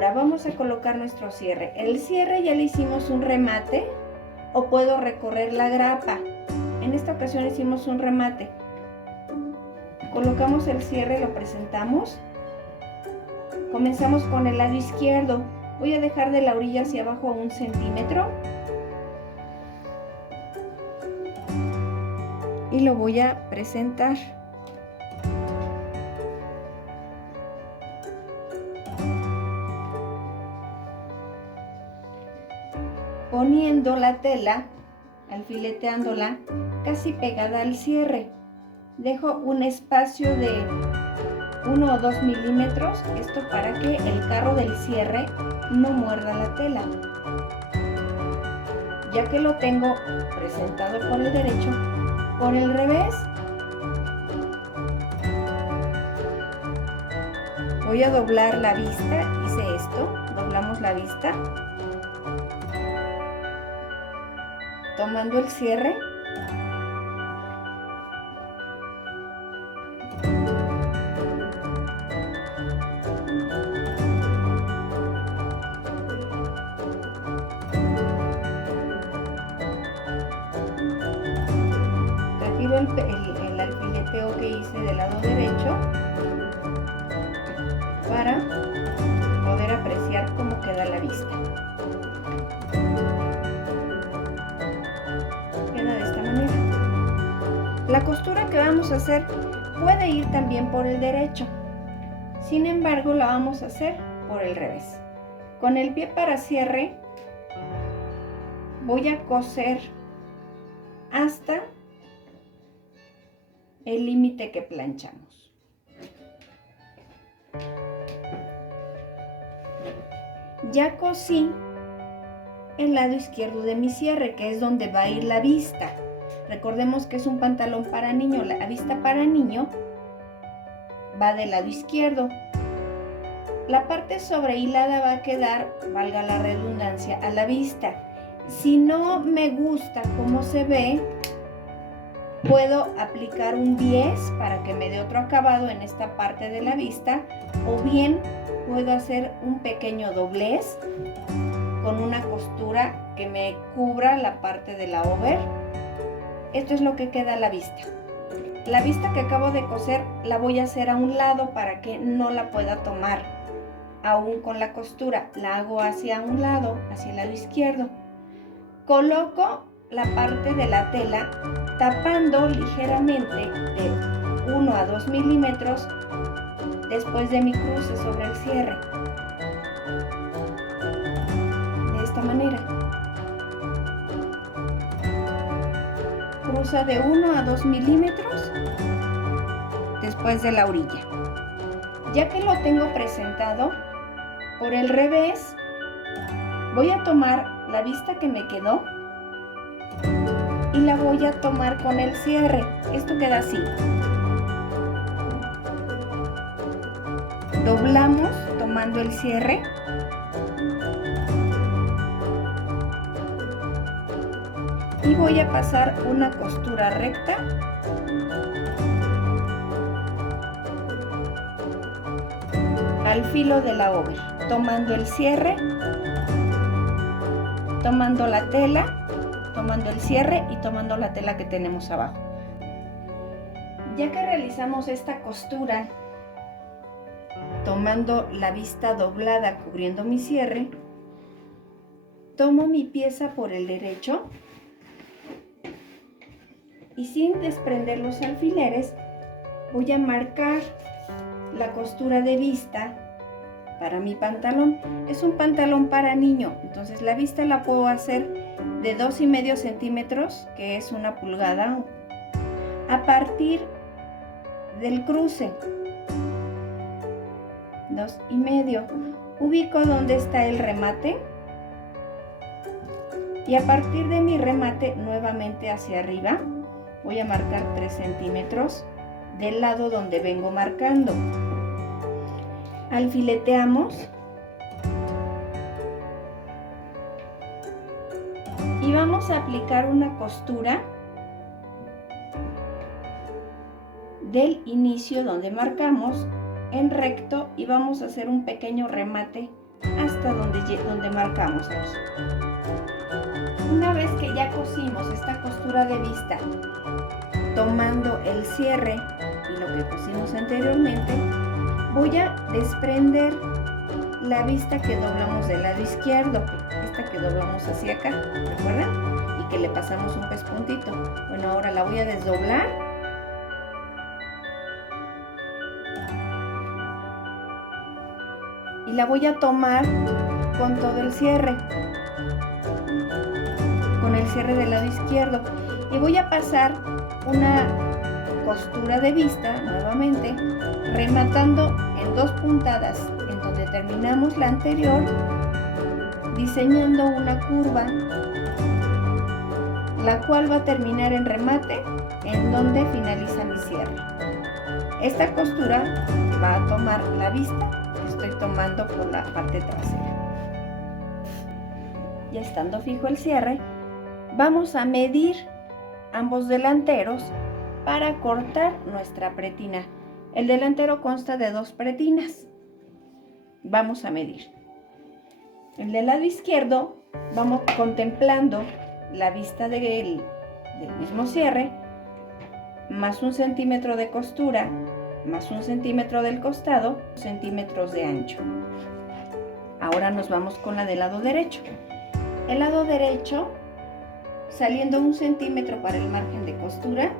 Ahora vamos a colocar nuestro cierre. El cierre ya le hicimos un remate o puedo recorrer la grapa. En esta ocasión hicimos un remate. Colocamos el cierre, lo presentamos. Comenzamos con el lado izquierdo. Voy a dejar de la orilla hacia abajo 1 centímetro. Y lo voy a presentar. Poniendo la tela, alfileteándola, casi pegada al cierre. Dejo un espacio de 1 o 2 milímetros, esto para que el carro del cierre no muerda la tela. Ya que lo tengo presentado por el derecho, por el revés, voy a doblar la vista. Hice esto, doblamos la vista, tomando el cierre. Retiro el alfileteo que hice del lado derecho para poder apreciar cómo queda la vista. Queda de esta manera. La costura que vamos a hacer puede ir también por el derecho, sin embargo la vamos a hacer por el revés. Con el pie para cierre voy a coser hasta el límite que planchamos. Ya cosí el lado izquierdo de mi cierre, que es donde va a ir la vista. Recordemos que es un pantalón para niño. La vista para niño va del lado izquierdo. La parte sobrehilada va a quedar, valga la redundancia, a la vista. Si no me gusta cómo se ve, puedo aplicar un bies para que me dé otro acabado en esta parte de la vista, o bien puedo hacer un pequeño doblez con una costura que me cubra la parte de la over. Esto es lo que queda a la vista. La vista que acabo de coser la voy a hacer a un lado para que no la pueda tomar aún con la costura. La hago hacia un lado, hacia el lado izquierdo. Coloco la parte de la tela tapando ligeramente de 1 a 2 milímetros después de mi cruce sobre el cierre. De esta manera. Cruza de 1 a 2 milímetros después de la orilla. Ya que lo tengo presentado, por el revés voy a tomar la vista que me quedó y la voy a tomar con el cierre. Esto queda así. Doblamos tomando el cierre. Y voy a pasar una costura recta al filo de la over, tomando el cierre, tomando la tela, tomando el cierre y tomando la tela que tenemos abajo. Ya que realizamos esta costura, tomando la vista doblada cubriendo mi cierre, tomo mi pieza por el derecho y sin desprender los alfileres voy a marcar la costura de vista para mi pantalón. Es un pantalón para niño, entonces la vista la puedo hacer de 2,5 centímetros, que es 1 pulgada, a partir del cruce. 2,5. Ubico donde está el remate y a partir de mi remate nuevamente hacia arriba voy a marcar 3 centímetros del lado donde vengo marcando. Alfileteamos y vamos a aplicar una costura del inicio donde marcamos en recto y vamos a hacer un pequeño remate hasta donde marcamos aquí. Una vez que ya cosimos esta costura de vista, tomando el cierre y lo que cosimos anteriormente, voy a desprender la vista que doblamos del lado izquierdo, esta que doblamos hacia acá, ¿recuerdan? Y que le pasamos un pespuntito. Bueno, ahora la voy a desdoblar y la voy a tomar con todo el cierre, con el cierre del lado izquierdo, y voy a pasar una costura de vista nuevamente, rematando en 2 puntadas en donde terminamos la anterior, diseñando una curva, la cual va a terminar en remate en donde finaliza mi cierre. Esta costura va a tomar la vista que estoy tomando por la parte trasera. Ya estando fijo el cierre, vamos a medir ambos delanteros para cortar nuestra pretina. El delantero consta de 2 pretinas. Vamos a medir. El del lado izquierdo, vamos contemplando la vista del mismo cierre, más 1 centímetro de costura, más 1 centímetro del costado, centímetros de ancho. Ahora nos vamos con la del lado derecho. El lado derecho, saliendo 1 centímetro para el margen de costura,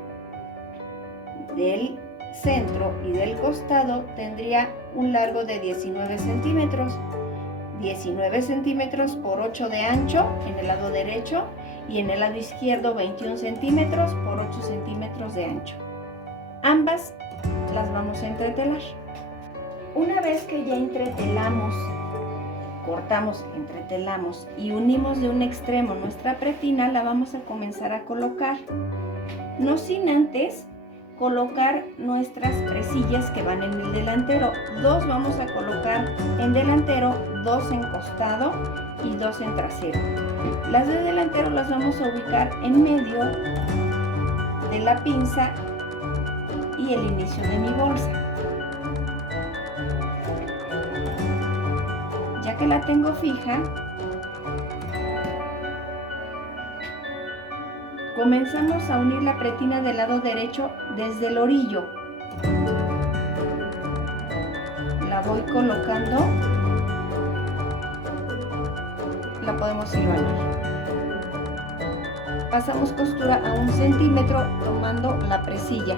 del centro y del costado tendría un largo de 19 centímetros. 19 centímetros por 8 de ancho en el lado derecho y en el lado izquierdo 21 centímetros por 8 centímetros de ancho. Ambas las vamos a entretelar. Una vez que ya entretelamos, cortamos, entretelamos y unimos de un extremo nuestra pretina, la vamos a comenzar a colocar. No sin antes colocar nuestras presillas que van en el delantero. 2 vamos a colocar en delantero, 2 en costado y 2 en trasero. Las de delantero las vamos a ubicar en medio de la pinza y el inicio de mi bolsa. Ya que la tengo fija, comenzamos a unir la pretina del lado derecho desde el orillo. La voy colocando, la podemos hilvanar. Pasamos costura a 1 centímetro tomando la presilla.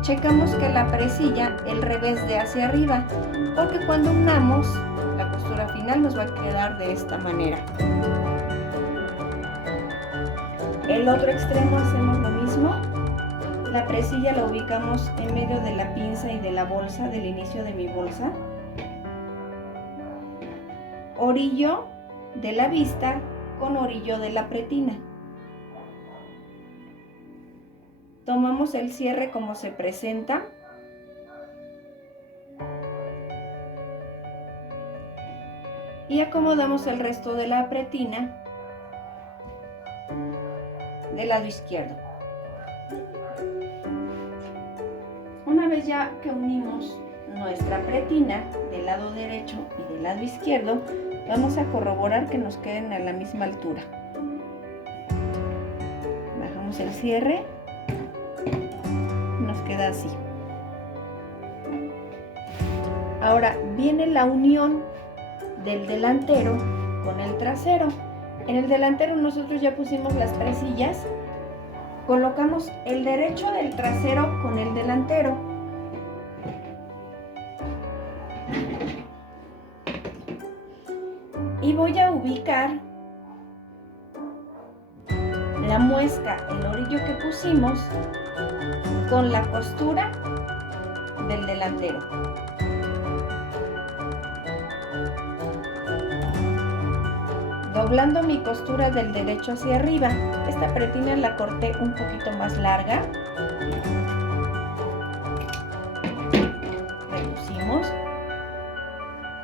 Checamos que la presilla, el revés de hacia arriba, porque cuando unamos, la costura final nos va a quedar de esta manera. El otro extremo hacemos lo mismo. La presilla la ubicamos en medio de la pinza y de la bolsa, del inicio de mi bolsa. Orillo de la vista con orillo de la pretina. Tomamos el cierre como se presenta. Y acomodamos el resto de la pretina del lado izquierdo. Una vez ya que unimos nuestra pretina del lado derecho y del lado izquierdo, vamos a corroborar que nos queden a la misma altura. Bajamos el cierre, nos queda así. Ahora viene la unión del delantero con el trasero. En el delantero nosotros ya pusimos las presillas, colocamos el derecho del trasero con el delantero. Y voy a ubicar la muesca, el orillo que pusimos, con la costura del delantero. Doblando mi costura del derecho hacia arriba. Esta pretina la corté un poquito más larga. Reducimos.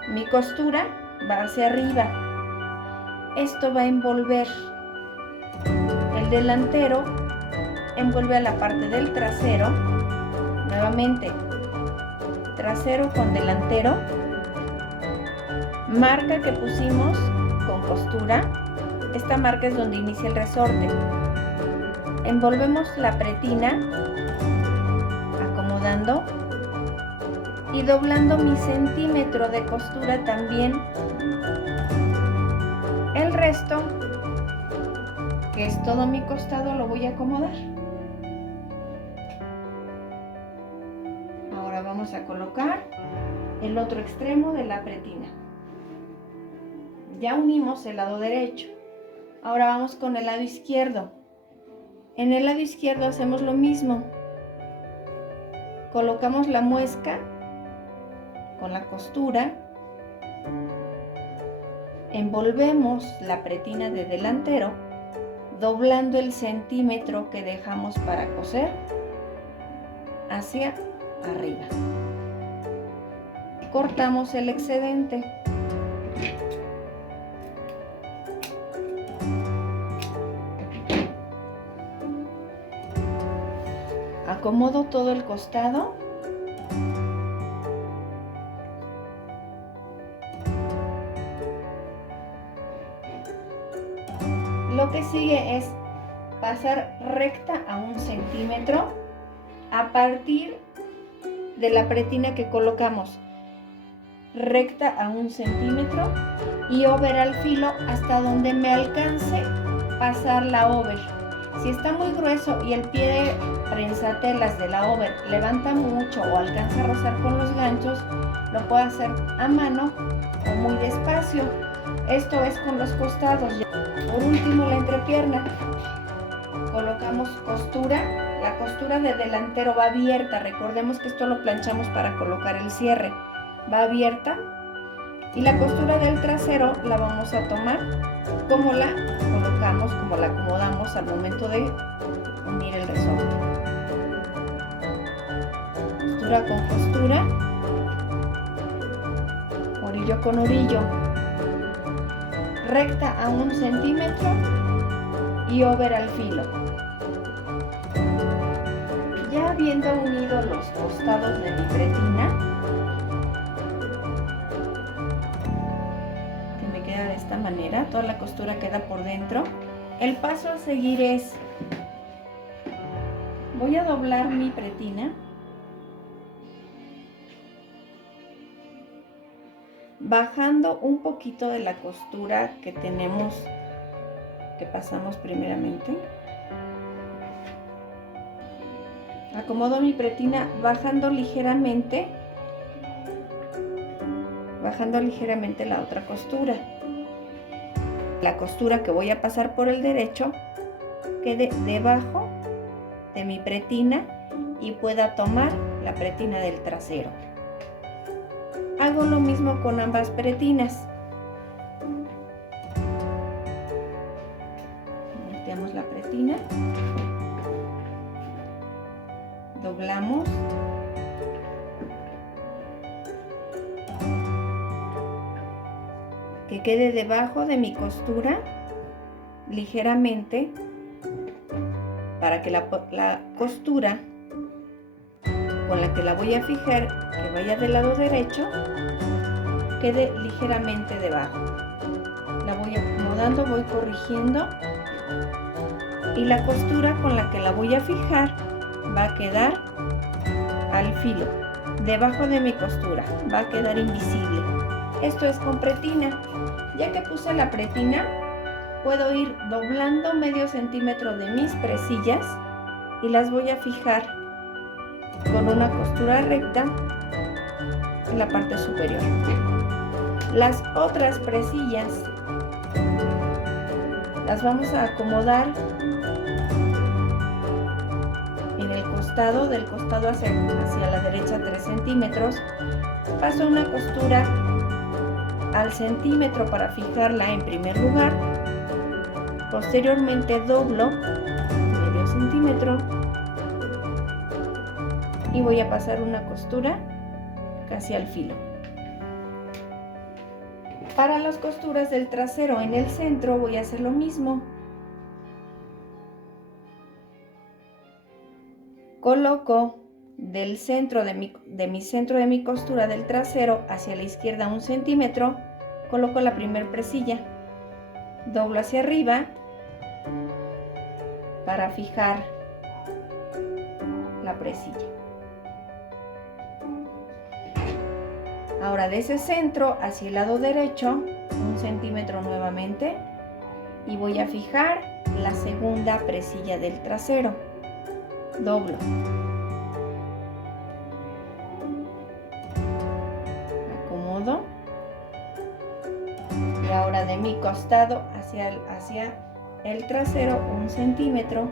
Mi costura va hacia arriba. Esto va a envolver el delantero, envuelve a la parte del trasero. Nuevamente, trasero con delantero, marca que pusimos con costura, esta marca es donde inicia el resorte. Envolvemos la pretina acomodando y doblando mi centímetro de costura también. El resto, que es todo mi costado, lo voy a acomodar. Ahora vamos a colocar el otro extremo de la pretina. Ya unimos el lado derecho. Ahora vamos con el lado izquierdo. En el lado izquierdo hacemos lo mismo. Colocamos la muesca con la costura. Envolvemos la pretina de delantero, doblando el centímetro que dejamos para coser hacia arriba. Cortamos el excedente. Acomodo todo el costado. Lo que sigue es pasar recta a 1 centímetro a partir de la pretina que colocamos. Recta a 1 centímetro y over al filo hasta donde me alcance pasar la over. Si está muy grueso y el pie de prensatelas de la over levanta mucho o alcanza a rozar con los ganchos, lo puedo hacer a mano o muy despacio. Esto es con los costados. Por último, la entrepierna. Colocamos costura. La costura de delantero va abierta. Recordemos que esto lo planchamos para colocar el cierre. Va abierta. Y la costura del trasero la vamos a tomar como la colocamos, como la acomodamos al momento de unir el resorte. Costura con costura. Orillo con orillo. Recta a 1 centímetro y over al filo. Ya habiendo unido los costados de mi pretina, que me queda de esta manera, toda la costura queda por dentro, el paso a seguir es, voy a doblar mi pretina, bajando un poquito de la costura que tenemos, que pasamos primeramente. Acomodo mi pretina bajando ligeramente la otra costura. La costura que voy a pasar por el derecho quede debajo de mi pretina y pueda tomar la pretina del trasero. Hago lo mismo con ambas pretinas. Volteamos la pretina, doblamos, que quede debajo de mi costura ligeramente para que la costura con la que la voy a fijar, que vaya del lado derecho, quede ligeramente debajo. La voy acomodando, voy corrigiendo y la costura con la que la voy a fijar va a quedar al filo, debajo de mi costura, va a quedar invisible. Esto es con pretina. Ya que puse la pretina, puedo ir doblando medio centímetro de mis presillas y las voy a fijar con una costura recta en la parte superior. Las otras presillas las vamos a acomodar en el costado, del costado hacia la derecha 3 centímetros. Paso una costura al centímetro para fijarla en primer lugar. Posteriormente doblo medio centímetro y voy a pasar una costura casi al filo. Para las costuras del trasero en el centro voy a hacer lo mismo. Coloco del centro de mi centro de mi costura del trasero hacia la izquierda 1 centímetro, coloco la primera presilla, doblo hacia arriba para fijar la presilla. Ahora de ese centro hacia el lado derecho, 1 centímetro nuevamente, y voy a fijar la segunda presilla del trasero. Doblo. Acomodo. Y ahora de mi costado hacia el trasero 1 centímetro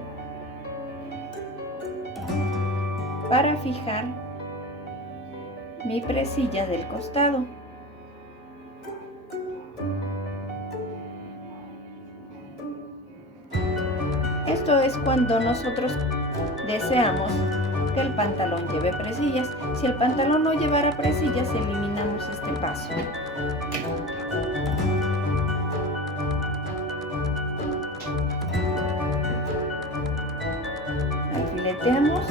para fijar mi presilla del costado. Esto es cuando nosotros deseamos que el pantalón lleve presillas. Si el pantalón no llevara presillas, eliminamos este paso. Alfileteamos